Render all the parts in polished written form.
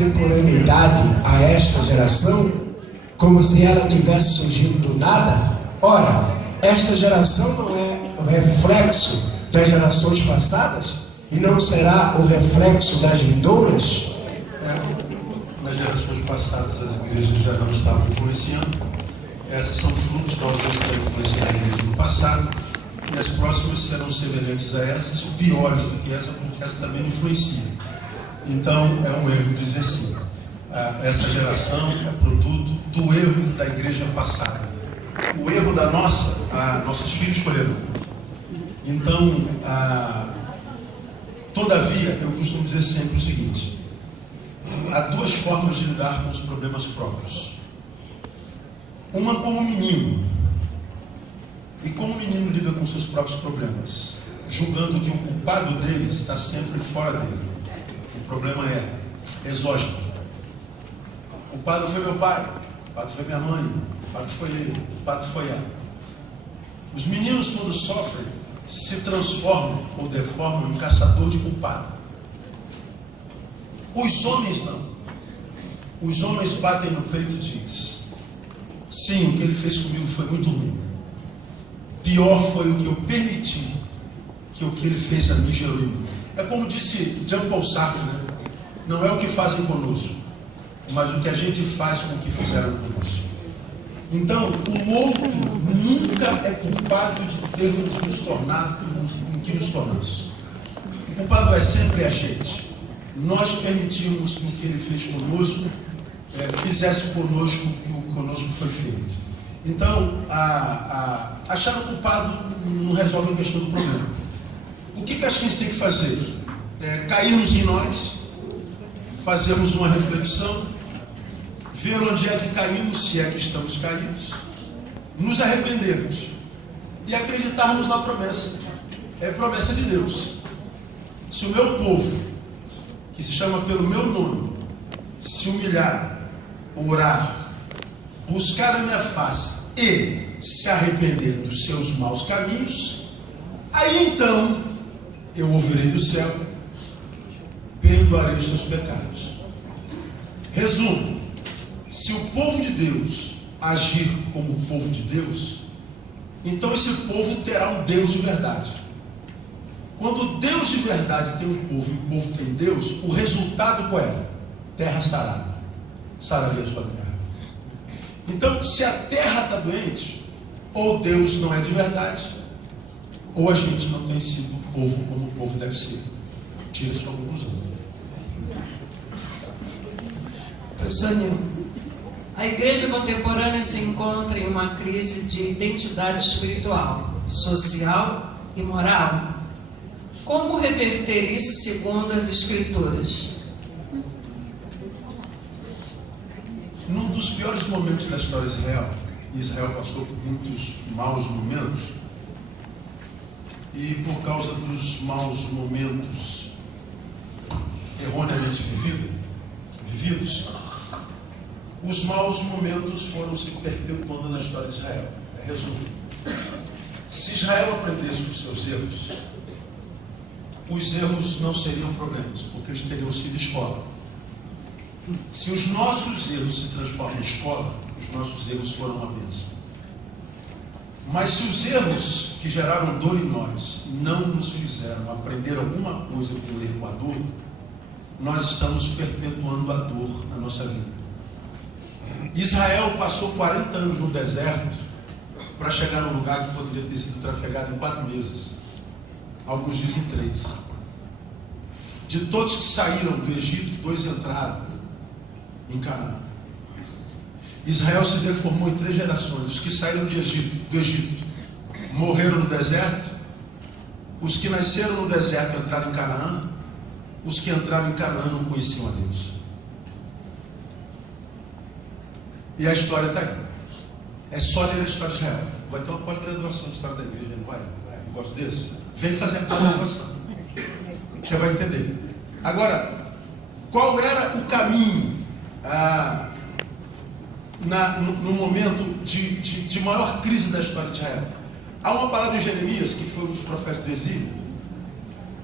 contemporaneidade a esta geração, como se ela tivesse surgido do nada. Ora, esta geração não é o reflexo das gerações passadas e não será o reflexo das vindouras? Nas gerações passadas as igrejas já não estavam influenciando. Essas são frutos da ausência da influência da igreja no passado, e as próximas serão semelhantes a essas, piores do que essa, porque essa também influencia. Então é um erro dizer assim, essa geração é produto do erro da igreja passada. O erro da nossos filhos escolheram. Então, todavia, eu costumo dizer sempre o seguinte: há duas formas de lidar com os problemas próprios. Uma como menino. E como o menino lida com seus próprios problemas? Julgando que o culpado deles está sempre fora dele. O problema é exógeno. O culpado foi meu pai, o culpado foi minha mãe, o culpado foi ele, o culpado foi ela. Os meninos, quando sofrem, se transformam ou deformam em caçador de culpado. Os homens não. Os homens batem no peito e dizem: sim, o que ele fez comigo foi muito ruim. Pior foi o que eu permiti, que o que ele fez a mim gerou em mim. É como disse Jean Paul Sartre, né? Não é o que fazem conosco, mas o que a gente faz com o que fizeram conosco. Então, o outro nunca é culpado de termos nos tornado em que nos tornamos. O culpado é sempre a gente. Nós permitimos que o que ele fez conosco fizesse conosco o que conosco foi feito. Então, achar o culpado não resolve a questão do problema. O que acho que a gente tem que fazer? Cairmos em nós, fazermos uma reflexão, ver onde é que caímos, se é que estamos caídos, nos arrependermos e acreditarmos na promessa. É promessa de Deus. Se o meu povo, que se chama pelo meu nome, se humilhar, orar, buscar a minha face e se arrepender dos seus maus caminhos, aí então eu ouvirei do céu, perdoarei os seus pecados. Resumo: se o povo de Deus agir como o povo de Deus, então esse povo terá um Deus de verdade. Quando Deus de verdade tem um povo e o povo tem Deus, o resultado qual é? Terra sarada. Sararia a sua terra. Então, se a terra está doente, ou Deus não é de verdade, ou a gente não tem sido povo como o povo deve ser. Tira a sua conclusão. Professor Nil, a igreja contemporânea se encontra em uma crise de identidade espiritual, social e moral. Como reverter isso segundo as Escrituras? Num dos piores momentos da história de Israel, Israel passou por muitos maus momentos, e por causa dos maus momentos erroneamente vividos, os maus momentos foram se perpetuando na história de Israel. Resumo: se Israel aprendesse com os seus erros, os erros não seriam problemas, porque eles teriam sido escola. Se os nossos erros se transformam em escola, os nossos erros foram uma bênção. Mas se os erros que geraram dor em nós não nos fizeram aprender alguma coisa pelo erro, a dor, nós estamos perpetuando a dor na nossa vida. Israel passou 40 anos no deserto para chegar num lugar que poderia ter sido trafegado em 4 meses. Alguns dizem 3. De todos que saíram do Egito, 2 entraram em Canaã. Israel se deformou em 3 gerações. Os que saíram do Egito morreram no deserto. Os que nasceram no deserto entraram em Canaã. Os que entraram em Canaã não conheciam a Deus. E a história está aí. É só ler a história de Israel. Vai ter uma pós-graduação de história da igreja, não vai? Um negócio desse? Vem fazer a pós-graduação. Você vai entender. Agora, qual era o caminho no momento de maior crise da história de Israel? Há uma palavra em Jeremias, que foi um dos profetas do exílio,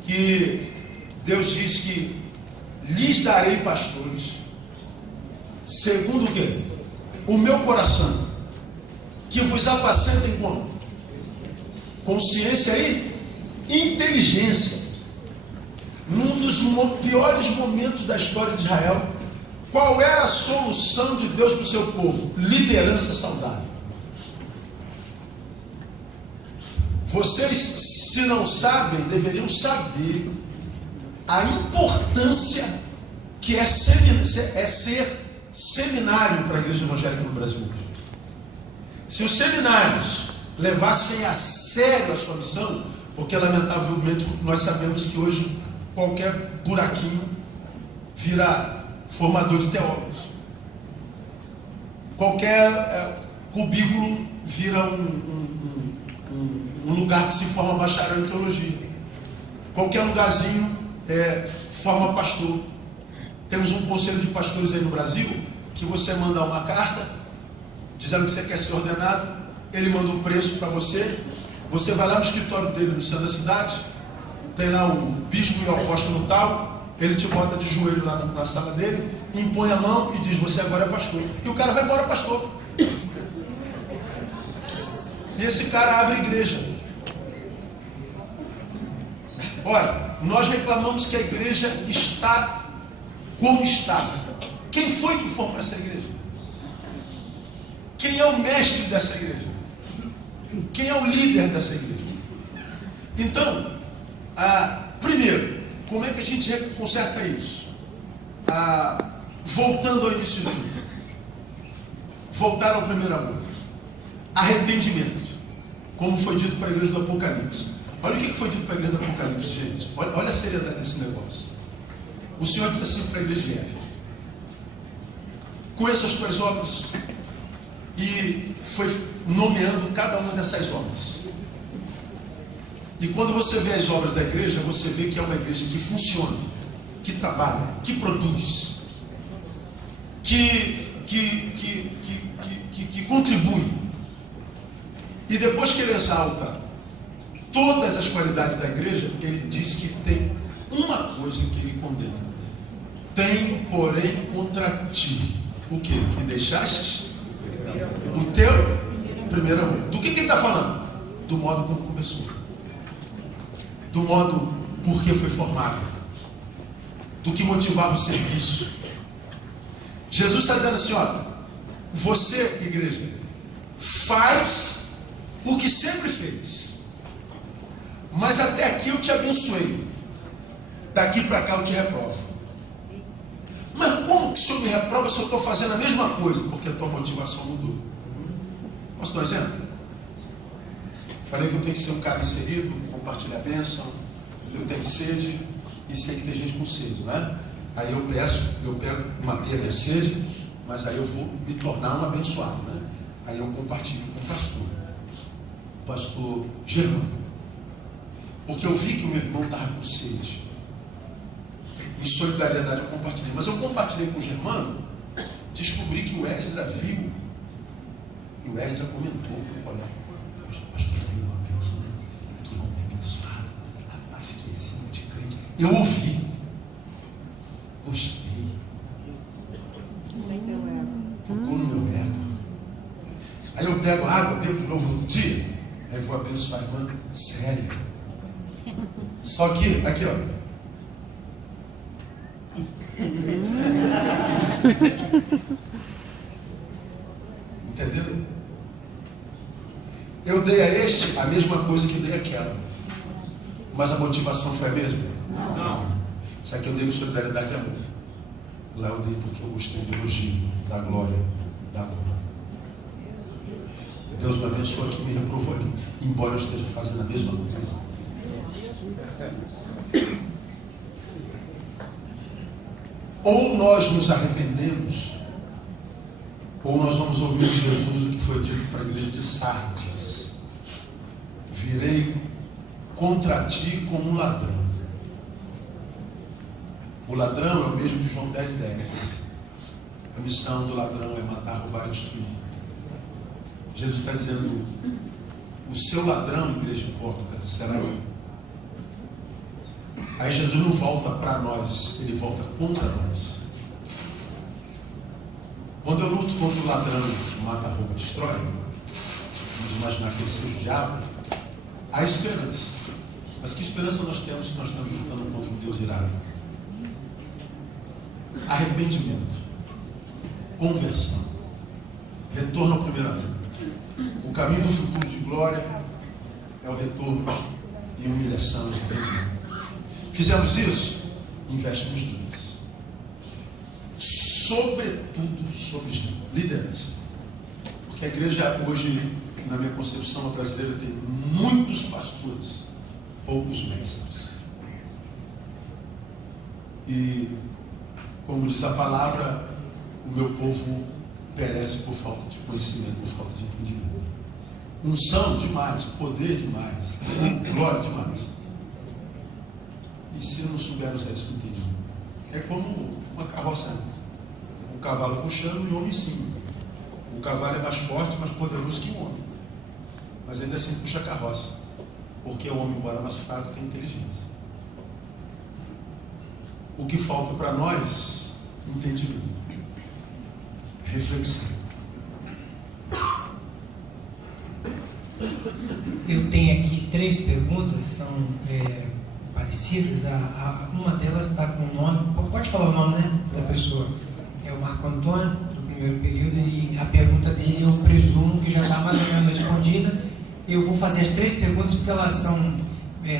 que Deus diz que lhes darei pastores, segundo o quê? O meu coração, que vos apacentem como? Consciência e inteligência. Num dos piores momentos da história de Israel, qual era a solução de Deus para o seu povo? Liderança saudável. Vocês, se não sabem, deveriam saber a importância que é ser seminário para a igreja evangélica no Brasil hoje. Se os seminários levassem a sério a sua missão, porque lamentavelmente nós sabemos que hoje qualquer buraquinho vira formador de teólogos, qualquer cubículo vira um lugar que se forma bacharel em teologia, qualquer lugarzinho forma pastor. Temos um conselho de pastores aí no Brasil, que você manda uma carta dizendo que você quer ser ordenado, ele manda um preço para você, você vai lá no escritório dele no centro da cidade, tem lá o bispo e o apóstolo tal, ele te bota de joelho lá na sala dele, impõe a mão e diz, você agora é pastor, e o cara vai embora pastor, e esse cara abre igreja. Olha, nós reclamamos que a igreja está como está. Quem foi que formou essa igreja? Quem é o mestre dessa igreja? Quem é o líder dessa igreja? Então, primeiro, como é que a gente conserta isso? Voltando ao início de tudo. Voltar ao primeiro amor. Arrependimento. Como foi dito para a igreja do Apocalipse. Olha o que foi dito para a igreja do Apocalipse, gente. Olha a seriedade desse negócio. O Senhor diz assim para a igreja de Éfeso: conheça as tuas obras. E foi nomeando cada uma dessas obras. E quando você vê as obras da igreja, você vê que é uma igreja que funciona, que trabalha, que produz, que contribui. E depois que ele exalta todas as qualidades da igreja, ele diz que tem uma coisa que ele condena. Tenho, porém, contra ti o quê? Que deixaste o teu primeiro amor. Do que ele está falando? Do modo como começou, do modo por que foi formado, do que motivava o serviço. Jesus está dizendo assim: olha, você, igreja, faz o que sempre fez, mas até aqui eu te abençoei, daqui para cá eu te reprovo. Mas como que o Senhor me reprova se eu estou fazendo a mesma coisa? Porque a tua motivação mudou. Posso dar um exemplo? Falei que eu tenho que ser um cara inserido, compartilhar a bênção, eu tenho sede e sei que tem gente com sede, né? Aí eu pego, matei a minha sede, mas aí eu vou me tornar um abençoado, né? Aí eu compartilho com o pastor Germano, porque eu vi que o meu irmão estava com sede. Em solidariedade eu compartilhei, mas eu compartilhei com o Germano, descobri que o Esdra viu, e o Esdra comentou: olha, pastor, viu uma bênção, né? Que homem abençoado, rapaz, que ensino de crente. Eu ouvi, gostei, tocou no meu ego. Aí eu pego água, bebo de novo outro dia, aí vou abençoar a irmã, sério. Só que, aqui ó, entendeu? Eu dei a este a mesma coisa que dei àquela, mas a motivação foi a mesma? Não. Só que eu dei solidariedade e amor. Lá eu dei porque eu gostei do elogio, da glória, da honra. Deus me abençoa que me reprovou ali, embora eu esteja fazendo a mesma coisa. Ou nós nos arrependemos, ou nós vamos ouvir de Jesus o que foi dito para a igreja de Sardes: virei contra ti como um ladrão. O ladrão é o mesmo de João 10:10. A missão do ladrão é matar, roubar e destruir. Jesus está dizendo: o seu ladrão, igreja hipócrita, será eu. Aí Jesus não volta para nós, ele volta contra nós. Quando eu luto contra o ladrão que mata, rouba, destrói, vamos imaginar que ele seja o diabo, há esperança. Mas que esperança nós temos se nós estamos lutando contra um Deus irado? Arrependimento, conversão, retorno ao primeiro amor. O caminho do futuro de glória é o retorno e humilhação e arrependimento. Fizemos isso? Investe nos dois. Sobretudo sobre liderança. Porque a igreja hoje, na minha concepção, a brasileira tem muitos pastores, poucos mestres. E, como diz a palavra, o meu povo perece por falta de conhecimento, por falta de entendimento. Unção demais, poder demais, glória demais. E se não souber usar isso com entendimento? É como uma carroça, o cavalo puxando e o homem em cima. O cavalo é mais forte, mais poderoso que o homem, mas ainda assim puxa a carroça, porque o homem, embora mais fraco, tem inteligência. O que falta para nós? Entendimento, reflexão. Eu tenho aqui 3 perguntas, são parecidas. Uma delas está com o nome, pode falar o nome, né, da pessoa? É o Marco Antônio, do primeiro período, e a pergunta dele eu presumo que já está mais ou menos respondida. Eu vou fazer as 3 perguntas porque elas são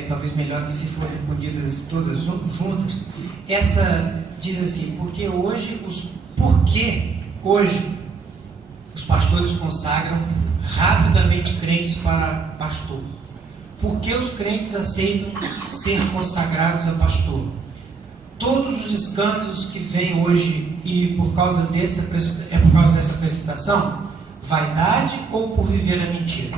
talvez melhores se forem respondidas todas juntas. Essa diz assim: por que hoje os pastores consagram rapidamente crentes para pastor? Por que os crentes aceitam ser consagrados a pastor? Todos os escândalos que vêm hoje, e por causa dessa precipitação, vaidade ou por viver a mentira?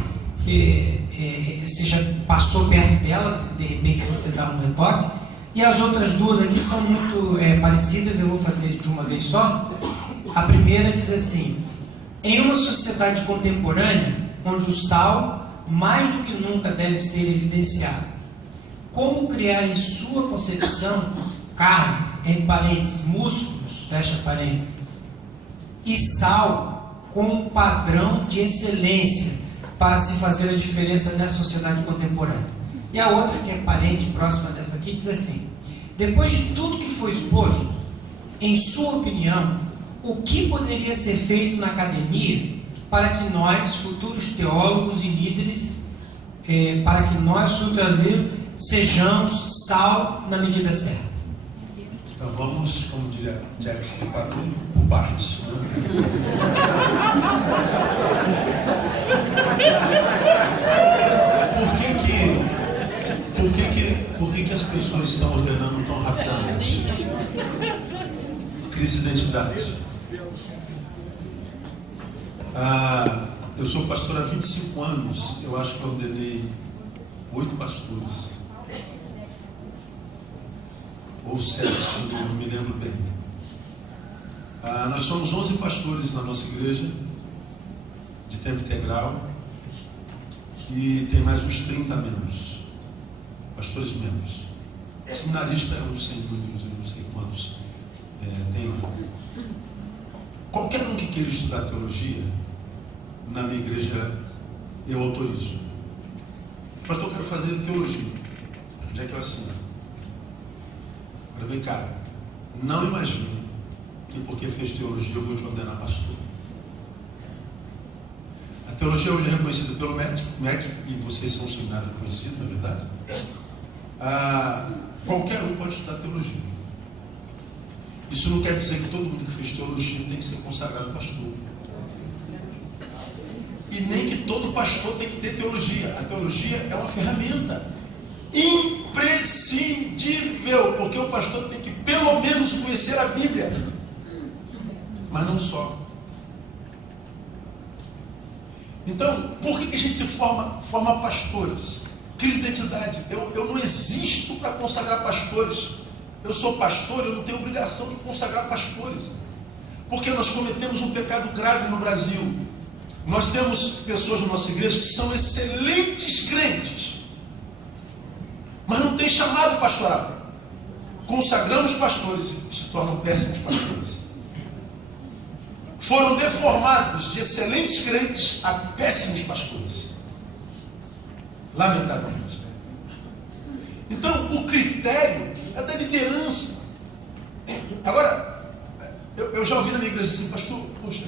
Você já passou perto dela, de repente você dá um retoque. E as outras 2 aqui são muito parecidas, eu vou fazer de uma vez só. A primeira diz assim: em uma sociedade contemporânea, onde o sal mais do que nunca deve ser evidenciado, como criar em sua concepção carne, entre parênteses, músculos, fecha parênteses, e sal como um padrão de excelência para se fazer a diferença nessa sociedade contemporânea? E a outra, que é parente próxima dessa aqui, diz assim: depois de tudo que foi exposto, em sua opinião, o que poderia ser feito na academia para que nós, futuros teólogos e líderes, sejamos sal na medida certa? Então vamos, como diria Jack Stripador, por partes. Por que as pessoas estão ordenando tão rapidamente? Crise de identidade. Eu sou pastor há 25 anos, eu acho que eu ordenei 8 pastores. Ou 7, não me lembro bem. Nós somos 11 pastores na nossa igreja, de tempo integral, e tem mais uns 30 membros, pastores membros. Seminarista eu não sei números, eu não sei quantos tem lá. Qualquer um que queira estudar teologia, na minha igreja eu autorizo. Pastor, eu quero fazer teologia. Onde é que eu assino? Agora vem cá, não imagine que porque fez teologia eu vou te ordenar pastor. A teologia hoje é reconhecida pelo MEC, e vocês são um seminário reconhecido, não é verdade? Qualquer um pode estudar teologia. Isso não quer dizer que todo mundo que fez teologia tem que ser consagrado pastor. E nem que todo pastor tem que ter teologia. A teologia é uma ferramenta imprescindível, porque o pastor tem que pelo menos conhecer a Bíblia, mas não só. Então, por que a gente forma pastores? Crise de identidade. Eu não existo para consagrar pastores. Eu sou pastor, eu não tenho obrigação de consagrar pastores, porque nós cometemos um pecado grave no Brasil. Nós temos pessoas na nossa igreja que são excelentes crentes, mas não tem chamado pastoral. Consagramos pastores e se tornam péssimos pastores. Foram deformados de excelentes crentes a péssimos pastores. Lamentavelmente. Então, o critério é da liderança. Agora, eu já ouvi na minha igreja assim, pastor, poxa,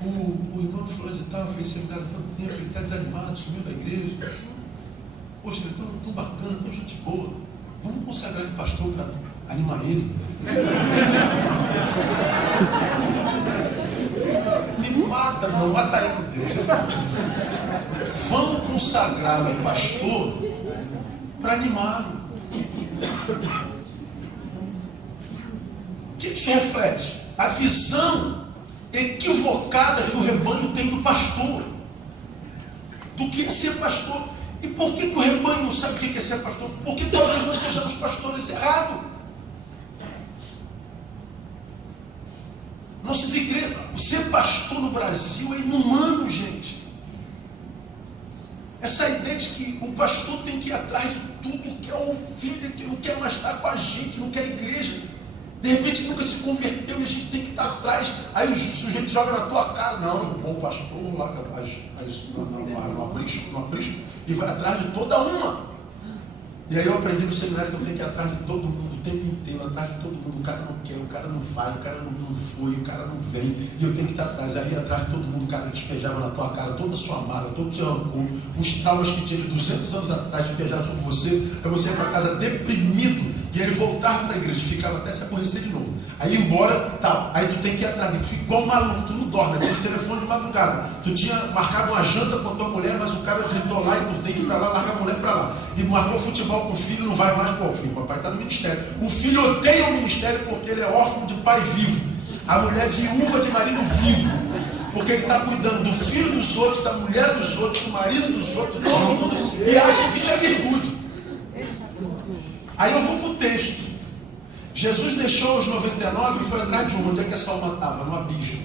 o irmão fulano de tal fez seminário há tanto tempo, ele está desanimado, sumiu da igreja. Poxa, ele é tão bacana, tão gente boa. Vamos consagrar ele pastor para animar ele. Me mata, não mata ele, Deus. Vamos consagrá-lo pastor para animá-lo. O que isso reflete? A visão equivocada que o rebanho tem do pastor, do que é ser pastor. E por que o rebanho não sabe o que é ser pastor? Porque talvez nós sejamos pastores errados. Nossas igrejas, ser pastor no Brasil é inumano, gente. Essa ideia de que o pastor tem que ir atrás de tudo, que é ovelha, que não quer mais estar com a gente, não quer igreja. De repente nunca se converteu e a gente tem que estar atrás. Aí o sujeito joga na tua cara. Não, o bom pastor lá no aprisco e vai atrás de toda uma. E aí eu aprendi no seminário que eu tenho que ir atrás de todo mundo, o tempo inteiro, atrás de todo mundo. O cara não quer, o cara não vai, o cara não foi, o cara não vem. E eu tenho que estar atrás. Aí atrás de todo mundo, o cara despejava na tua cara toda a sua mágoa, todo o seu rancor, os traumas que tinha de 200 anos atrás despejar sobre você. Aí você ia para casa deprimido. E ele voltava para a igreja, ficava até se aborrecer de novo. Aí embora, tal. Aí tu tem que ir atrás dele. Fica igual um maluco, tu não dorme, tem telefone de madrugada. Tu tinha marcado uma janta com a tua mulher, mas o cara gritou lá e tu tem que ir para lá, larga a mulher para lá. E marcou futebol com o filho, não vai mais com o filho. O papai está no ministério. O filho odeia o ministério porque ele é órfão de pai vivo. A mulher viúva de marido vivo. Porque ele está cuidando do filho dos outros, da mulher dos outros, do marido dos outros, de todo mundo. E acha que isso é virtude. Aí eu vou para o texto. Jesus deixou os 99 e foi atrás de uma. Onde é que essa alma estava? No abismo.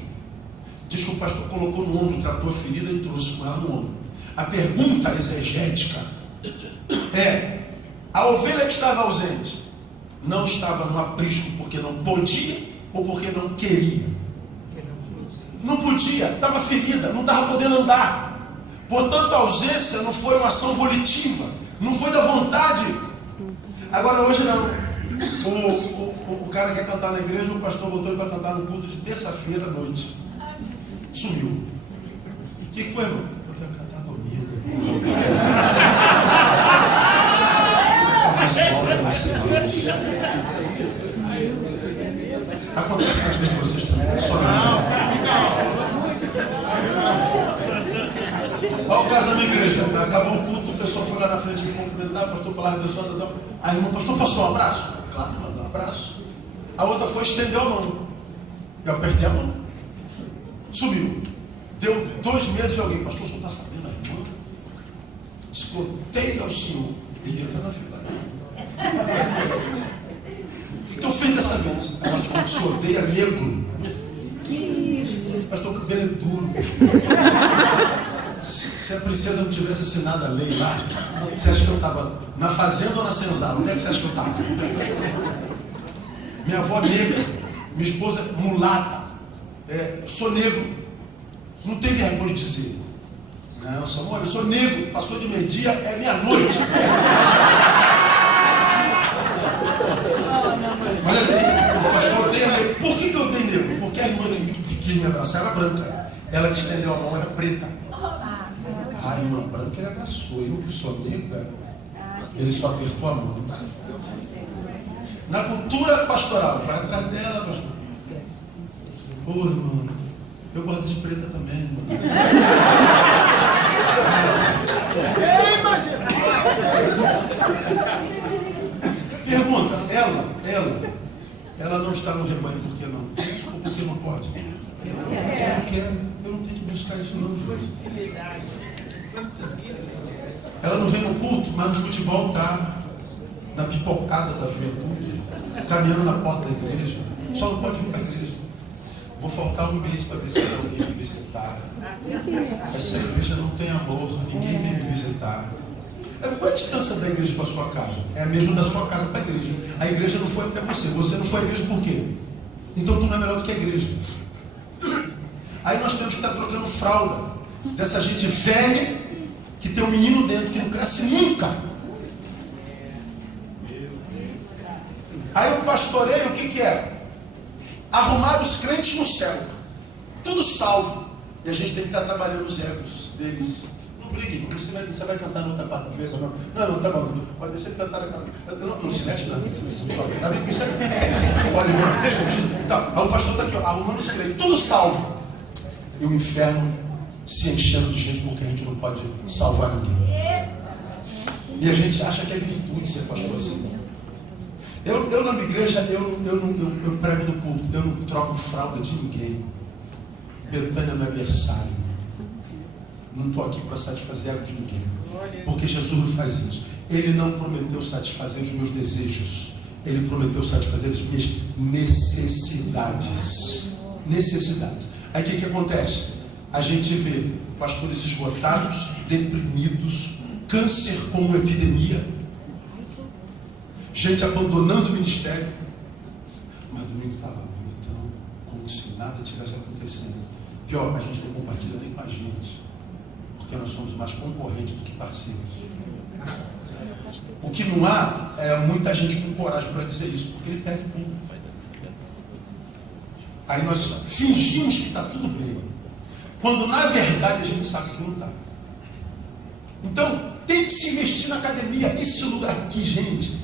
Diz que o pastor colocou no ombro, tratou a ferida e trouxe com ela no ombro. A pergunta exegética é: a ovelha que estava ausente não estava no aprisco porque não podia ou porque não queria? Não podia, estava ferida, não estava podendo andar. Portanto, a ausência não foi uma ação volitiva, não foi da vontade. Agora hoje não. O cara quer cantar na igreja, o pastor botou ele para cantar no culto de terça-feira à noite. Sumiu. O que foi, irmão? Eu quero cantar domingo. Acontece na igreja de vocês também, só não. Olha o caso da minha igreja. Acabou o culto, o pessoal foi lá na frente me cumprimentar, pastor para lá, o pessoal. Aí o irmão, pastor, passou um abraço? Claro, mandou um abraço. A outra foi, estendeu a mão. Eu apertei a mão. Subiu. Deu 2 meses e alguém, pastor, o senhor está sabendo a irmã? Escutei ao senhor. E entra na fila. O que eu fiz dessa vez? Ela falou, o senhor odeia negro. Pastor, o cabelo é duro. Se a princesa não tivesse assinado a lei lá, você acha que eu estava na fazenda ou na senzala? Onde é que você acha que eu estava? Minha avó é negra, minha esposa é mulata, eu sou negro. Não tem vergonha de dizer. Não, eu sou negro, passou de meio-dia, é meia-noite. Olha, o pastor odeia negro. Por que eu odeio negro? Porque a irmã que quis me abraçar era branca. Ela que estendeu a mão era preta. A irmã branca ele abraçou. Eu que sou negro, ele só apertou a mão. Na cultura pastoral, vai atrás dela, pastor. Ô, irmão, eu gosto de preta também, irmão. Pergunta, ela não está no rebanho porque não? Ou porque não pode? Eu não tenho que buscar isso não, gente. Ela não vem no culto, mas no futebol está. Na pipocada da juventude, caminhando na porta da igreja. Só não pode vir para a igreja. Vou faltar um mês para ver se alguém me visitar. Essa igreja não tem amor, ninguém vem me visitar. Qual é a distância da igreja para a sua casa? É a mesma da sua casa para a igreja. A igreja não foi até você. Você não foi à igreja por quê? Então tu não é melhor do que a igreja. Aí nós temos que estar trocando fralda dessa gente velha que tem um menino dentro que não cresce nunca. Aí o pastoreio, o que é? Arrumar os crentes no céu. Tudo salvo. E a gente tem que estar trabalhando os egos deles. Não brigue, você vai cantar na outra quarta-feira, não. Não, tá bom. Pode deixar ele cantar naquela. Não se mete, não. Tá vendo? Isso é. Olha, irmão. Tá. Aí o pastor está aqui, ó, arrumando os crentes. Tudo salvo. E o inferno se enchendo de gente porque a gente não pode salvar ninguém. E a gente acha que é virtude ser pastor assim. Eu na minha igreja, eu prego do púlpito, eu não troco fralda de ninguém. Betânia não é berçário. Não estou aqui para satisfazer algo de ninguém. Porque Jesus não faz isso. Ele não prometeu satisfazer os meus desejos. Ele prometeu satisfazer as minhas necessidades. Necessidades. Aí o que acontece? A gente vê pastores esgotados, deprimidos, câncer como epidemia, gente abandonando o ministério. Mas domingo está lá, então, como se nada tivesse acontecendo. Pior, a gente não compartilha nem com a gente, porque nós somos mais concorrentes do que parceiros. O que não há é muita gente com coragem para dizer isso, porque ele perde tudo. Aí nós fingimos que está tudo bem, quando na verdade a gente sabe que não está. Então, tem que se investir na academia. Esse lugar aqui, gente,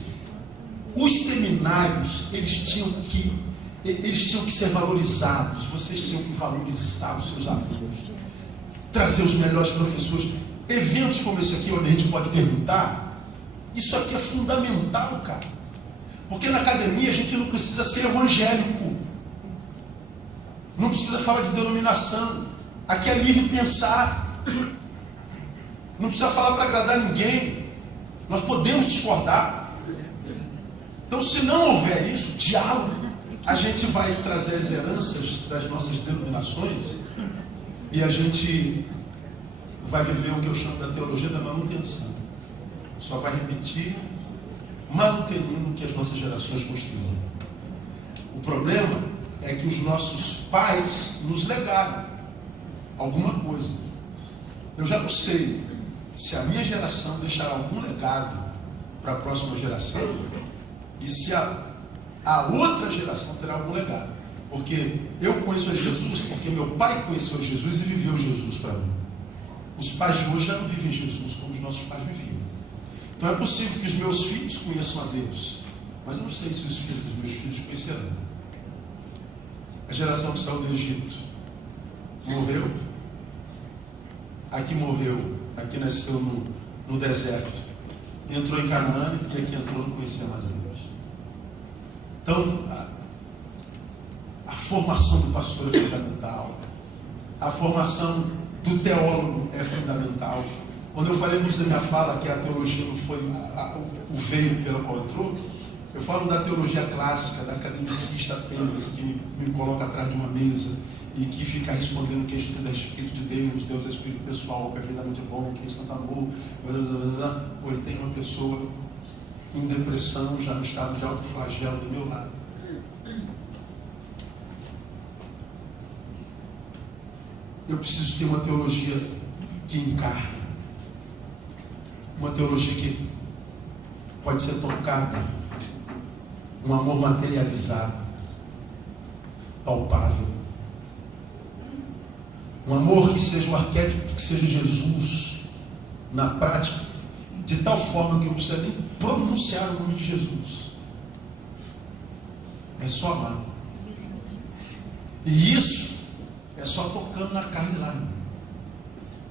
os seminários, eles tinham que ser valorizados. Vocês tinham que valorizar os seus alunos, trazer os melhores professores. Eventos como esse aqui, onde a gente pode perguntar, isso aqui é fundamental, cara. Porque na academia a gente não precisa ser evangélico, não precisa falar de denominação. Aqui é livre pensar. Não precisa falar para agradar ninguém. Nós podemos discordar. Então, se não houver isso, diálogo, a gente vai trazer as heranças das nossas denominações e a gente vai viver o que eu chamo da teologia da manutenção. Só vai repetir, mantendo o que as nossas gerações construíram. O problema é que os nossos pais nos legaram alguma coisa. Eu já não sei se a minha geração deixará algum legado para a próxima geração e se a outra geração terá algum legado. Porque eu conheço a Jesus porque meu pai conheceu Jesus e viveu Jesus para mim. Os pais de hoje já não vivem Jesus como os nossos pais viviam. Então é possível que os meus filhos conheçam a Deus, mas eu não sei se os filhos dos meus filhos conhecerão. A geração que saiu do Egito morreu, aqui nasceu no deserto, entrou em Canaã e aqui entrou, não conhecia mais a Deus. Então, a formação do pastor é fundamental, a formação do teólogo é fundamental. Quando eu falei no início da minha fala que a teologia não foi o veio pelo qual entrou, eu falo da teologia clássica, da academicista apenas, que me coloca atrás de uma mesa e que fica respondendo questões a Espírito de Deus, Deus é Espírito pessoal, perfeitamente bom, que é santo amor, ou tem uma pessoa em depressão, já no estado de autoflagelo do meu lado. Eu preciso ter uma teologia que encarna, uma teologia que pode ser tocada, um amor materializado, palpável, um amor que seja o arquétipo, que seja Jesus na prática, de tal forma que não precisa nem pronunciar o nome de Jesus, é só amar. E isso é só tocando na carne lá.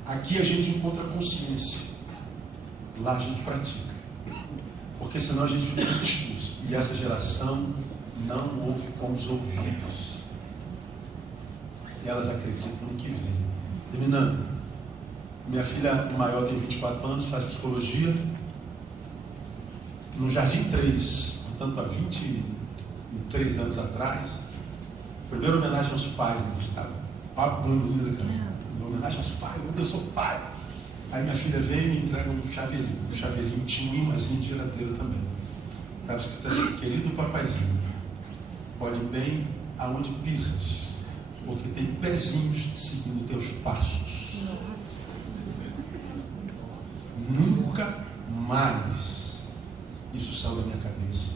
Aqui a gente encontra consciência, lá a gente pratica, porque senão a gente fica no discurso. E essa geração não ouve com os ouvidos, e elas acreditam no que vem. Terminando, minha filha maior tem 24 anos, faz psicologia no Jardim 3, portanto há 23 anos atrás. Primeira homenagem aos pais, né? Estava babando, homenagem aos pais, eu sou pai. Aí minha filha veio e me entrega um chaveirinho. O chaveirinho tinha um imãzinho de geladeira também. Estava escrito assim: querido papaizinho, olhe bem aonde pisas, porque tem pezinhos seguindo teus passos. Nunca mais isso saiu da minha cabeça.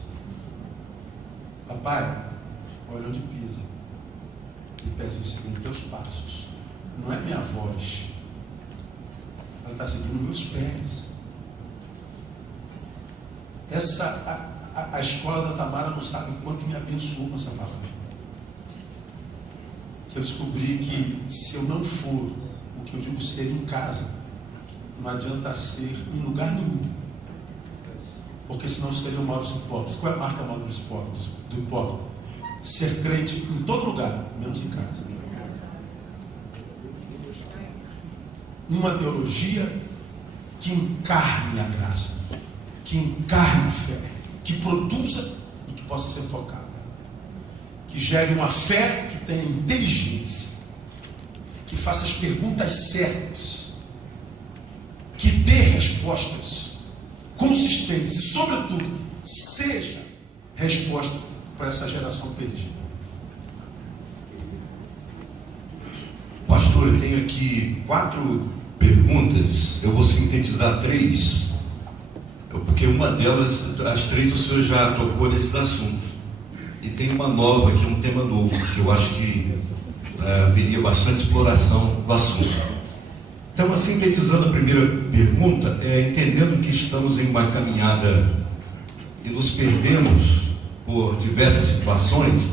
Papai, olha onde pisa, tem pezinhos seguindo teus passos. Não é minha voz, ela está seguindo meus pés. A escola da Tamara não sabe o quanto me abençoou com essa palavra. Eu descobri que se eu não for o que eu digo ser em casa, não adianta ser em lugar nenhum, porque senão seria o mal dos hipócritas. Qual é a marca mal dos hipócritas? Do hipócrita? Ser crente em todo lugar, menos em casa. Uma teologia que encarne a graça, que encarne a fé, que produza e que possa ser tocada, que gere uma fé que tenha inteligência, que faça as perguntas certas, que dê respostas consistentes e, sobretudo, seja resposta para essa geração perdida. Pastor, eu tenho aqui 4 perguntas, eu vou sintetizar 3, porque uma delas, as 3 o senhor já tocou nesses assuntos, e tem uma nova aqui, um tema novo, que eu acho que haveria bastante exploração do assunto. Então, sintetizando a primeira pergunta, entendendo que estamos em uma caminhada e nos perdemos por diversas situações,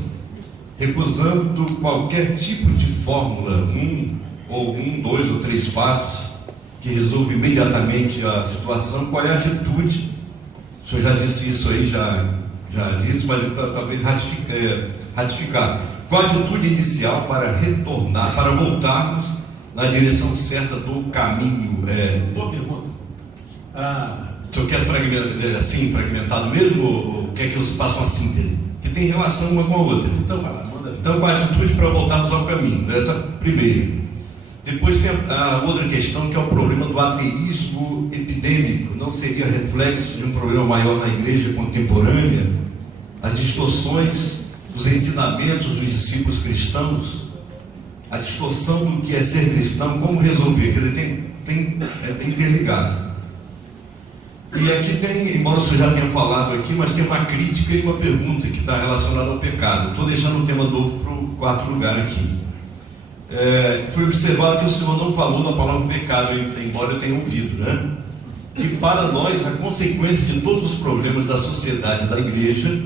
recusando qualquer tipo de fórmula, 1 ou 2 ou 3 passos, que resolve imediatamente a situação. Qual é a atitude? O senhor já disse isso aí, já disse, mas talvez ratificar. Qual a atitude inicial para retornar, para voltarmos na direção certa do caminho? Boa pergunta. O senhor quer fragmentado mesmo, ou quer que eu faça uma síntese? Que tem relação uma com a outra. Então vai lá, manda ver. Então, qual a atitude para voltarmos ao caminho? Essa primeira. Depois tem a outra questão, que é o problema do ateísmo epidêmico. Não seria reflexo de um problema maior na igreja contemporânea? As distorções dos ensinamentos dos discípulos cristãos, a distorção do que é ser cristão, como resolver? Quer dizer, tem interligado. E aqui tem, embora o senhor já tenha falado aqui, mas tem uma crítica e uma pergunta que está relacionada ao pecado. Estou deixando um tema novo para o 4º lugar aqui. Foi observado que o senhor não falou na palavra pecado, embora eu tenha ouvido, né? E para nós, a consequência de todos os problemas da sociedade e da igreja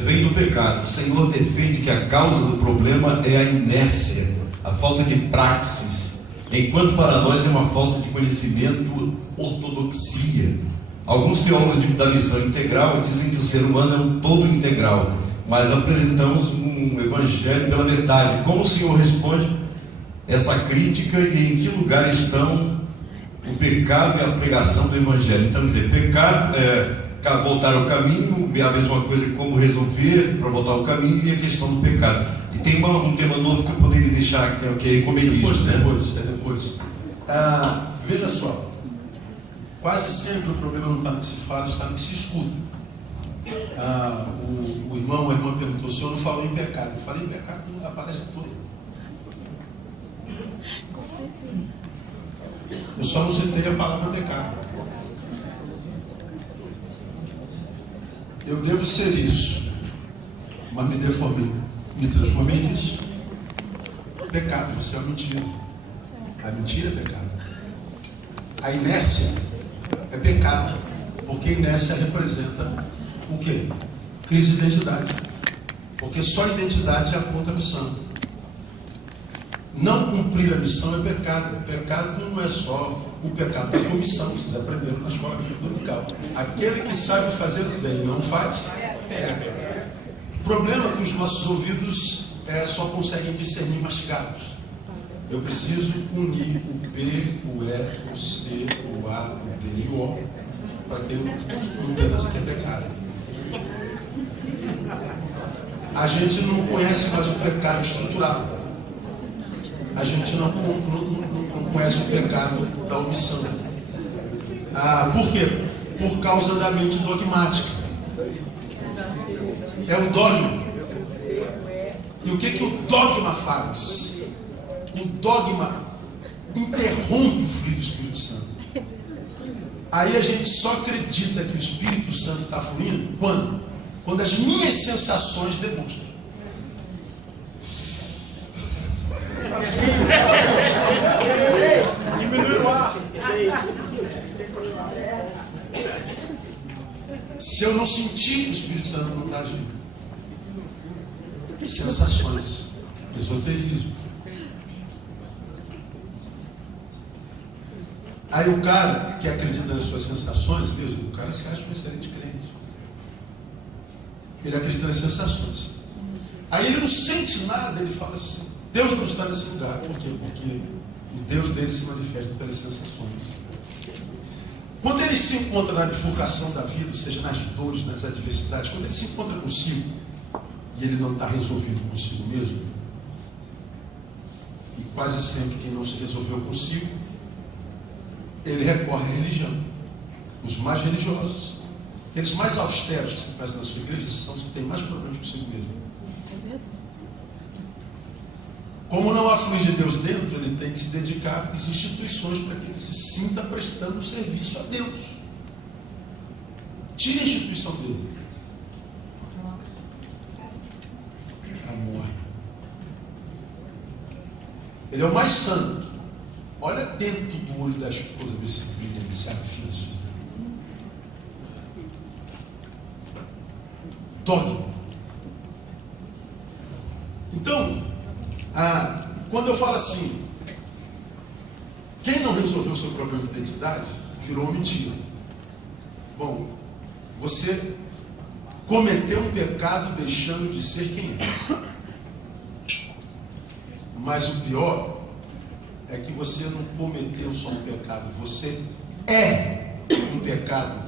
vem do pecado. O Senhor defende que a causa do problema é a inércia, a falta de praxis, enquanto para nós é uma falta de conhecimento, ortodoxia. Alguns teólogos da missão integral dizem que o ser humano é um todo integral, mas apresentamos um evangelho pela metade. Como o senhor responde essa crítica e em que lugar estão o pecado e a pregação do evangelho? Então, pecado voltar ao caminho, é a mesma coisa que como resolver para voltar ao caminho, e a questão do pecado. E tem um tema novo que eu poderia deixar aqui, que é ecumenismo. Depois. Veja só, quase sempre o problema não está no que se fala, está no que se escuta. O irmão ou a irmã perguntou: o senhor não falou em pecado? Eu falei em pecado, aparece tudo. Eu só não citei a palavra pecado. Eu devo ser isso, mas me transformei nisso. Pecado, você é mentira. A mentira é pecado. A inércia é pecado, porque a inércia representa o quê? Crise de identidade. Porque só a identidade aponta a missão. Não cumprir a missão é pecado. Pecado não é só o pecado da comissão, vocês aprenderam na escola dominical. Aquele que sabe fazer o bem e não faz. O problema é que os nossos ouvidos só conseguem discernir mastigados. Eu preciso unir o P, o E, o C, o A, o D e o O para ter um pedaço que é pecado. A gente não conhece mais o pecado estrutural. a gente não conhece o pecado da omissão. Por quê? Por causa da mente dogmática. É o dogma. E o que o dogma faz? O dogma interrompe o fluir do Espírito Santo. Aí a gente só acredita que o Espírito Santo está fluindo quando as minhas sensações demonstram. Se eu não sentir que o Espírito Santo não está agindo. Sensações. Esoterismo. Aí o cara que acredita nas suas sensações, Deus, o cara se acha um excelente crente. Ele acredita nas sensações. Aí ele não sente nada, ele fala assim, Deus não está nesse lugar. Por quê? Porque o Deus dele se manifesta pelas sensações. Quando ele se encontra na bifurcação da vida, ou seja, nas dores, nas adversidades, quando ele se encontra consigo, e ele não está resolvido consigo mesmo, e quase sempre quem não se resolveu consigo, ele recorre à religião. Os mais religiosos, aqueles mais austeros que você conhece na sua igreja, são os que têm mais problemas consigo mesmo. Como não há fluir de Deus dentro, ele tem que se dedicar às instituições para que ele se sinta prestando serviço a Deus. Tire a instituição dele. Amor. Ele é o mais santo. Olha dentro do olho da esposa, ver se brilha, se aviso. Dogma. Então, quando eu falo assim, quem não resolveu o seu problema de identidade, virou mentira. Bom, você cometeu um pecado deixando de ser quem é. Mas o pior é que você não cometeu só um pecado, você é um pecado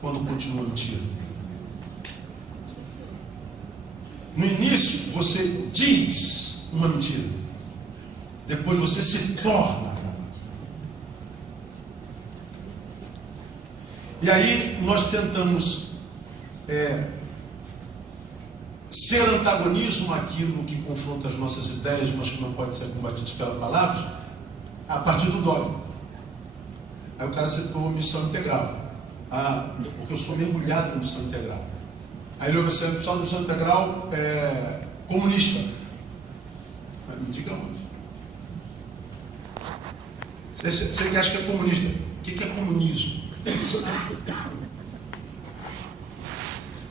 quando continua mentira. No início você diz uma mentira, depois você se torna. E aí nós tentamos ser antagonismo àquilo que confronta as nossas ideias, mas que não pode ser combatido pelas palavras, a partir do dogma. Aí o cara citou missão integral. Porque eu sou mergulhado na missão integral. Aí ele observa o pessoal da missão integral comunista. Mas me diga onde. Você que acha que é comunista, o que é comunismo?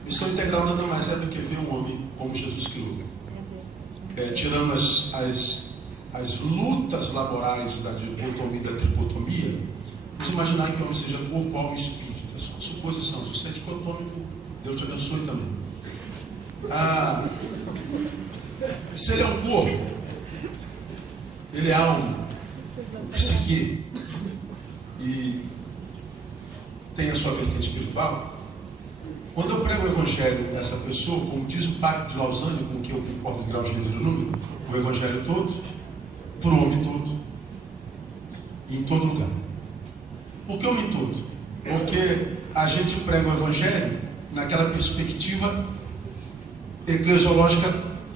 Missão integral nada mais é do que ver um homem como Jesus criou. Tirando as lutas laborais da dicotomia e da tricotomia, vamos imaginar que o homem seja corpo, alma e espírito. É só uma suposição. Se você é dicotômico, Deus te abençoe também. Se ele é um corpo, ele é alma, psique, e tem a sua vertente espiritual. Quando eu prego o evangelho dessa pessoa, como diz o Pacto de Lausanne, com que eu concordo em grau, gênero e número, o evangelho todo, para o homem todo, e em todo lugar. Por que homem todo? Porque a gente prega o evangelho naquela perspectiva eclesiológica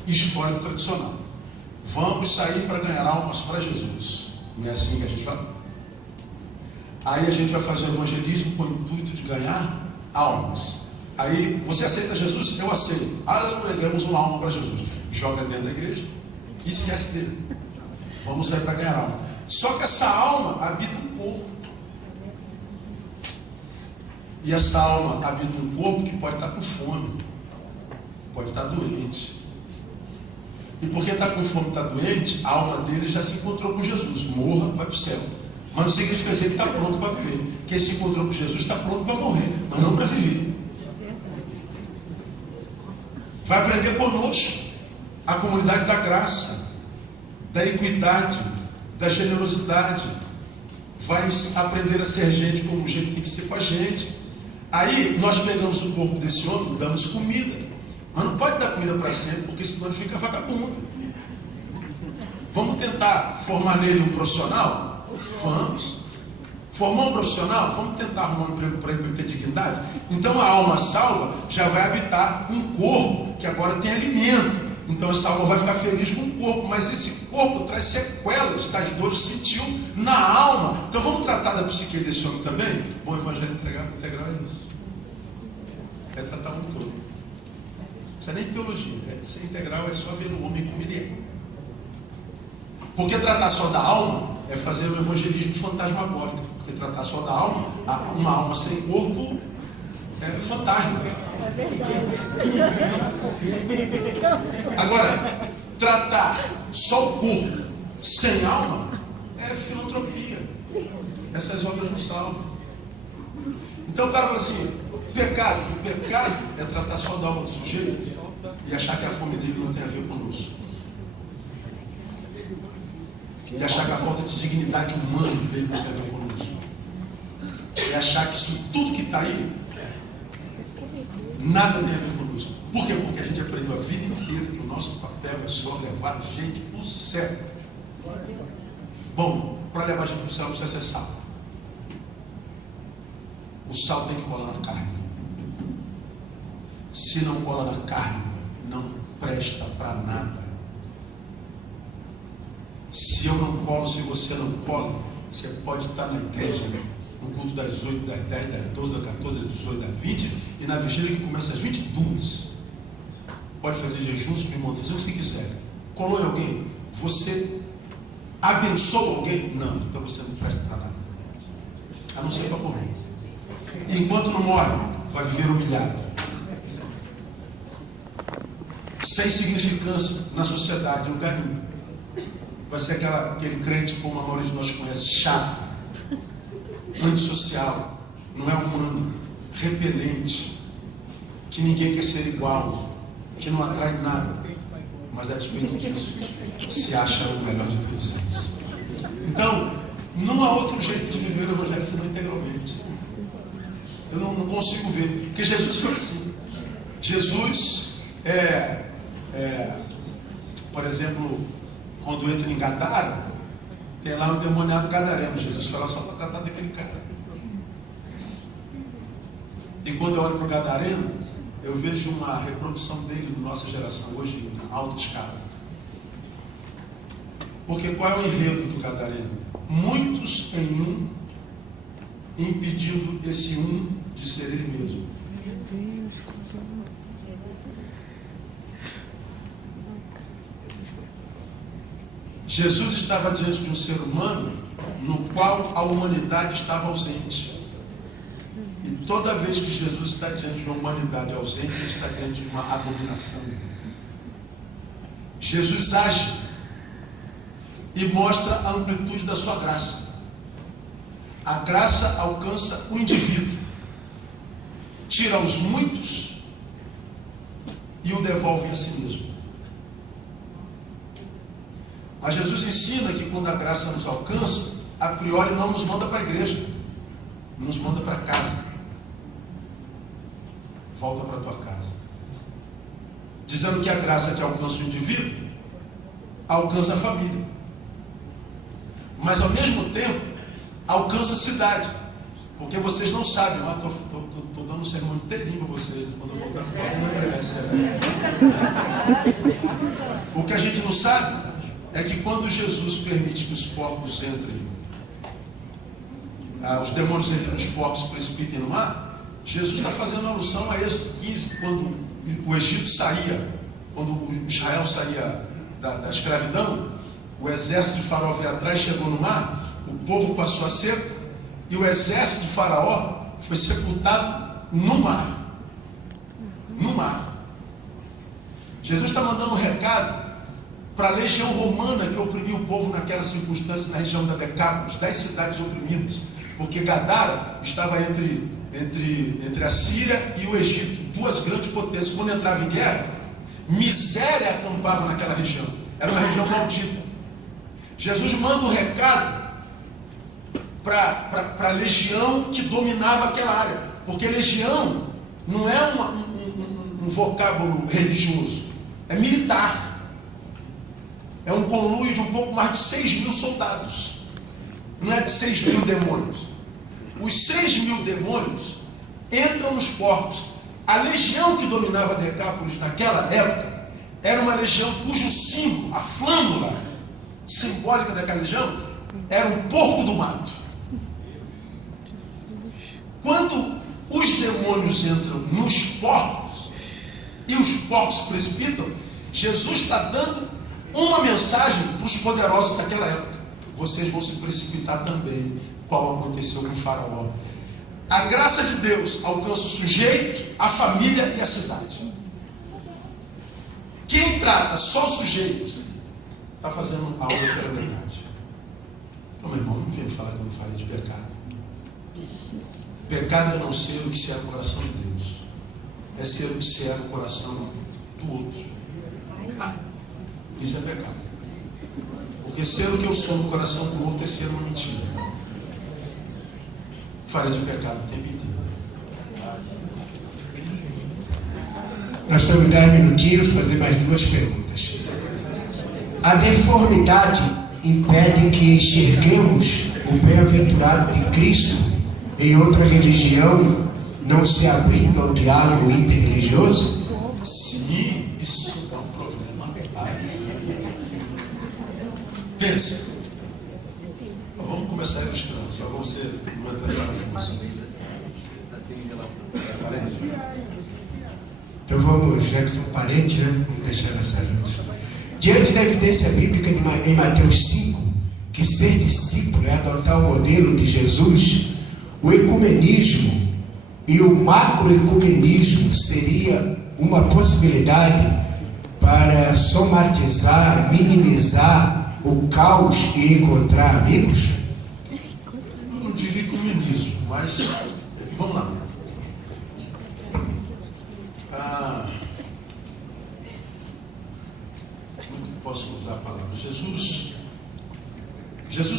histórica tradicional. Vamos sair para ganhar almas para Jesus. Não é assim que a gente fala? Aí a gente vai fazer o evangelismo com o intuito de ganhar almas. Aí, você aceita Jesus? Eu aceito. Aleluia, ganhamos uma alma para Jesus. Joga dentro da igreja e esquece dele. Vamos sair para ganhar alma. Só que essa alma habita um corpo. E essa alma habita um corpo que pode estar com fome, pode estar doente. E porque está com fome e está doente, a alma dele já se encontrou com Jesus. Morra, vai para o céu. Mas não significa dizer que está pronto para viver. Quem se encontrou com Jesus está pronto para morrer, mas não para viver. Vai aprender conosco a comunidade da graça, da equidade, da generosidade. Vai aprender a ser gente como o jeito tem que ser com a gente. Aí nós pegamos o corpo desse homem, damos comida. Mas não pode dar comida para sempre, porque senão ele fica vagabundo. Vamos Vamos tentar formar nele um profissional? Vamos. Formou um profissional? Vamos tentar arrumar um emprego para ele ter dignidade? Então a alma salva já vai habitar um corpo que agora tem alimento. Então essa alma vai ficar feliz com o corpo, mas esse corpo traz sequelas das dores que sentiu na alma. Então vamos tratar da psique desse homem também? Bom, o evangelho integral é isso. É tratar o homem todo. Não precisa nem de teologia. Ser integral é só ver o homem como ele é. Porque tratar só da alma é fazer o evangelismo fantasmagórico. Porque tratar só da alma, uma alma sem corpo é um fantasma. É verdade. Agora, tratar só o corpo sem alma é filantropia. Essas obras não salvam. Então o cara fala assim, pecado é tratar só da alma do sujeito e achar que a fome dele não tem a ver conosco. E achar que a falta de dignidade humana dele não tem a ver conosco. E achar que isso tudo que está aí nada tem a ver conosco. Por quê? Porque a gente aprendeu a vida inteira que o nosso papel é só levar a gente para o céu. Bom, para levar a gente para o céu não precisa ser sal. O sal tem que colar na carne. Se não cola na carne, não presta para nada. Se eu não colo, se você não cola, você pode estar na igreja, no culto das 8, das 10, das 12, das 14, das 18, das 20, e na vigília que começa às 22. Pode fazer jejum, subir montanha, fazer o que você quiser. Colou em alguém? Você abençoa alguém? Não, então você não presta para nada. A não ser para morrer. E enquanto não morre, vai viver humilhado. Sem significância na sociedade, em lugar nenhum. Vai ser aquele crente, como a maioria de nós conhece, chato, antissocial, não é humano, repelente, que ninguém quer ser igual, que não atrai nada, mas a despeito disso, se acha o melhor de todos eles. Então, não há outro jeito de viver o evangelho senão integralmente. Eu não consigo ver, porque Jesus foi assim. Jesus por exemplo, quando entra em Gadara, tem lá um demoniado gadareno. Jesus foi lá só para tratar daquele cara. E quando eu olho para o gadareno, eu vejo uma reprodução dele na nossa geração hoje em alta escala. Porque qual é o enredo do gadareno? Muitos em um, impedindo esse um de ser ele mesmo. Jesus estava diante de um ser humano no qual a humanidade estava ausente. E toda vez que Jesus está diante de uma humanidade ausente, ele está diante de uma abominação. Jesus age e mostra a amplitude da sua graça. A graça alcança o indivíduo, tira os muitos e o devolve a si mesmo. Mas Jesus ensina que quando a graça nos alcança, a priori não nos manda para a igreja, nos manda para casa. Volta para a tua casa. Dizendo que a graça que alcança o indivíduo, alcança a família. Mas ao mesmo tempo, alcança a cidade. Porque vocês não sabem, estou dando um sermão inteirinho para vocês. Quando eu voltar para não vai pregar sério. O que a gente não sabe é que quando Jesus permite que os porcos entrem, os demônios entrem nos porcos e precipitem no mar, Jesus está fazendo alusão a Êxodo 15, quando o Egito saía, quando o Israel saía da escravidão, o exército de Faraó veio atrás, chegou no mar, o povo passou a seco, e o exército de Faraó foi sepultado no mar. No mar. Jesus está mandando um recado para a legião romana que oprimia o povo naquela circunstância na região da Decápolis, 10 cidades oprimidas, porque Gadara estava entre a Síria e o Egito, duas grandes potências. Quando entrava em guerra, miséria acampava naquela região, era uma região maldita. Jesus manda um recado para a legião que dominava aquela área, porque legião não é um vocábulo religioso, é militar. é um conluio de um pouco mais de 6.000 soldados. Não é de 6.000 demônios. Os 6.000 demônios entram nos porcos. A legião que dominava Decápolis naquela época era uma legião cujo símbolo, a flâmula simbólica daquela legião, era um porco do mato. Quando os demônios entram nos porcos e os porcos se precipitam, Jesus está dando uma mensagem para os poderosos daquela época: vocês vão se precipitar também, qual aconteceu com o faraó. A graça de Deus alcança o sujeito, a família e a cidade. Quem trata só o sujeito está fazendo a obra pela verdade. Então, meu irmão, não vem falar que eu não falei de pecado. Pecado é não ser o que se é no coração de Deus, é ser o que se é no coração do outro. Isso é pecado. Porque ser o que eu sou no coração do outro é ser uma mentira. Falei de pecado o tempo inteiro. Nós temos 10 minutinhos para fazer mais 2 perguntas. A deformidade impede que enxerguemos o bem-aventurado de Cristo em outra religião, não se abrindo ao diálogo interreligioso? Sim, isso é um problema. Pensa. Vamos começar ilustrando, só você não entrar em parafuso. Então vamos, já que são parentes, né? Vamos deixar nessa juntos. Diante da evidência bíblica em Mateus 5, que ser discípulo é adotar o modelo de Jesus, o ecumenismo e o macroecumenismo seria uma possibilidade para somatizar, minimizar o caos e encontrar amigos? Eu não diria ecumenismo, mas vamos lá. Como que posso usar a palavra? Jesus